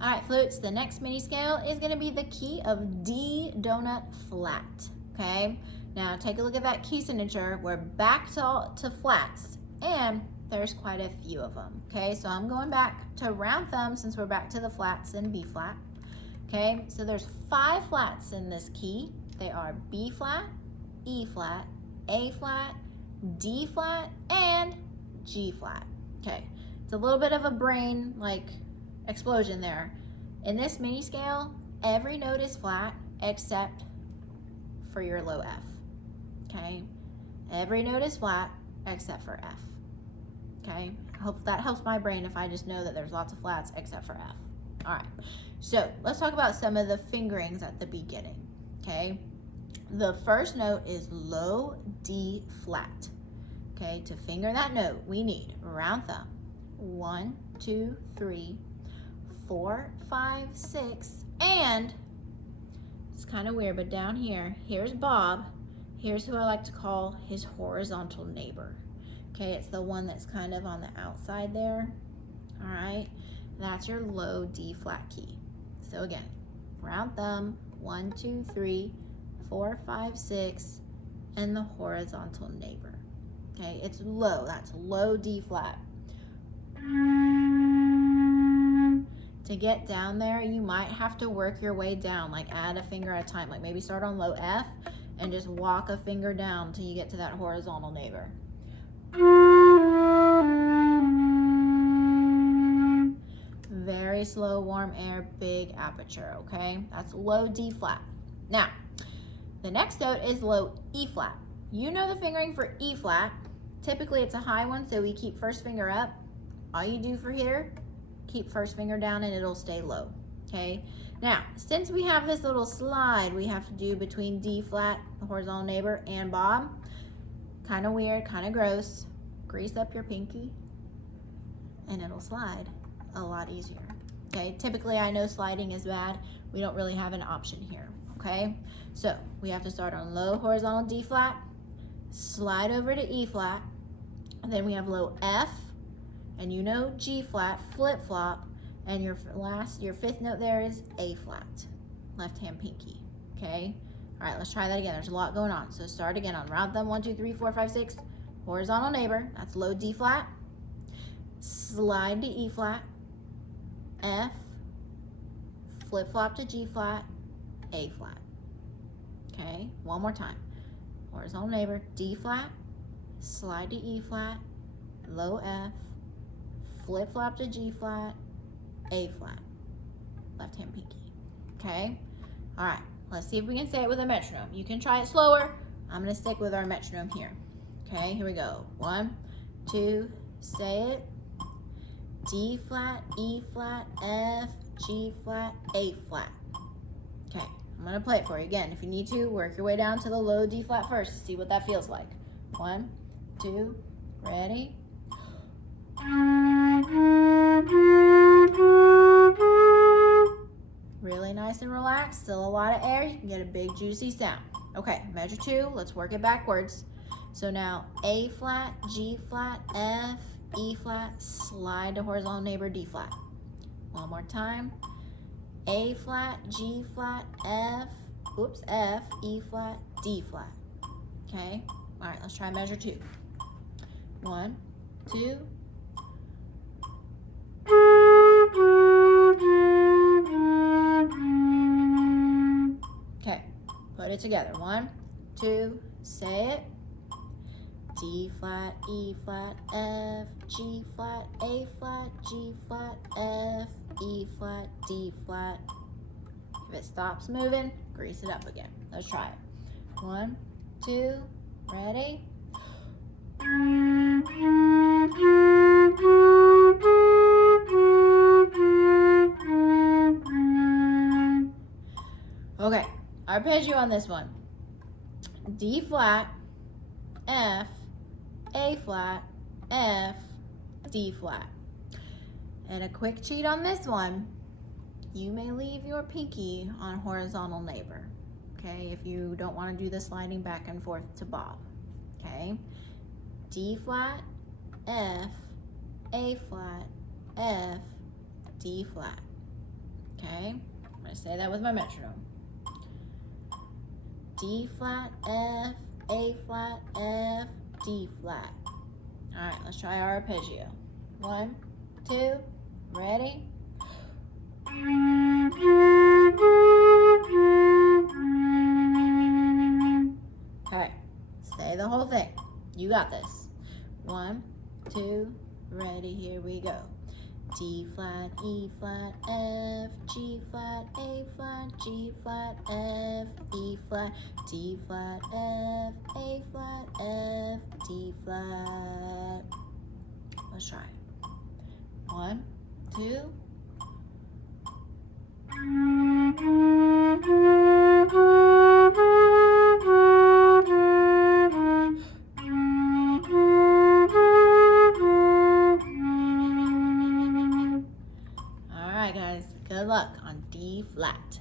All right, flutes, the next mini scale is gonna be the key of D donut flat, okay? Now take a look at that key signature. We're back to flats, and there's quite a few of them, okay? So I'm going back to round thumb since we're back to the flats in B flat, okay? So there's 5 flats in this key. They are B flat, E flat, A flat, D flat, and G flat, okay? It's a little bit of a brain, like, explosion there. In this mini scale, every note is flat except for your low F, okay? Every note is flat except for F, okay? Hope that helps my brain if I just know that there's lots of flats except for F. All right, so let's talk about some of the fingerings at the beginning, okay? The first note is low D flat, okay? To finger that note, we need round thumb, 1, 2, 3, 4, 5, 6, and it's kind of weird, but down here, here's Bob. Here's who I like to call his horizontal neighbor. Okay, it's the one that's kind of on the outside there. All right, that's your low D flat key. So again, round thumb, 1, 2, 3, 4, 5, 6, and the horizontal neighbor. Okay, it's low, that's low D flat. To get down there, you might have to work your way down, like add a finger at a time, like maybe start on low F and just walk a finger down till you get to that horizontal neighbor. Very slow, warm air, big aperture, okay? That's low D flat. Now, the next note is low E flat. You know the fingering for E flat. Typically it's a high one, so we keep first finger up. All you do for here, keep first finger down and it'll stay low, okay? Now, since we have this little slide we have to do between D flat, the horizontal neighbor, and Bob, kind of weird, kind of gross, grease up your pinky and it'll slide a lot easier, okay? Typically I know sliding is bad. We don't really have an option here, okay? So we have to start on low horizontal D flat, slide over to E flat, and then we have low F, and you know G flat, flip flop, and your fifth note there is A flat, left hand pinky, okay? All right, let's try that again. There's a lot going on. So start again on round thumb, 1, 2, 3, 4, 5, 6, horizontal neighbor, that's low D flat, slide to E flat, F, flip flop to G flat, A flat, okay? One more time. Horizontal neighbor, D flat, slide to E flat, low F, flip flop to G flat, A flat, left hand pinky, okay? All right, let's see if we can say it with a metronome. You can try it slower. I'm gonna stick with our metronome here, okay? Here we go. 1, 2, say it. D flat, E flat, F, G flat, A flat. Okay, I'm gonna play it for you again. If you need to, work your way down to the low D flat first to see what that feels like. 1, 2, ready? Really nice and relaxed, still a lot of air, you can get a big juicy sound. Okay, measure 2, let's work it backwards. So now A flat, G flat, F, E flat, slide to horizontal neighbor, D flat. One more time. A flat, G flat, F, E flat, D flat. Okay, all right, let's try measure 2. 1, 2. Okay, put it together. 1, 2, say it. D flat, E flat, F, G flat, A flat, G flat, F, E flat, D flat. If it stops moving, grease it up again. Let's try it. 1, 2, ready? Okay, arpeggio on this one. D flat, F, A flat, F, D flat. And a quick cheat on this one, you may leave your pinky on horizontal neighbor, okay, if you don't want to do the sliding back and forth to Bob, okay? D flat, F, A flat, F, D flat. Okay, I'm gonna say that with my metronome. D flat, F, A flat, F, D flat. All right, let's try our arpeggio. 1, 2, ready? Okay, say the whole thing. You got this. 1, 2, ready, here we go. D flat, E flat, F, G flat, A flat, G flat, F, E flat, D flat, F, A flat, F, D flat. Let's try it. 1, 2. All right, guys, good luck on D flat.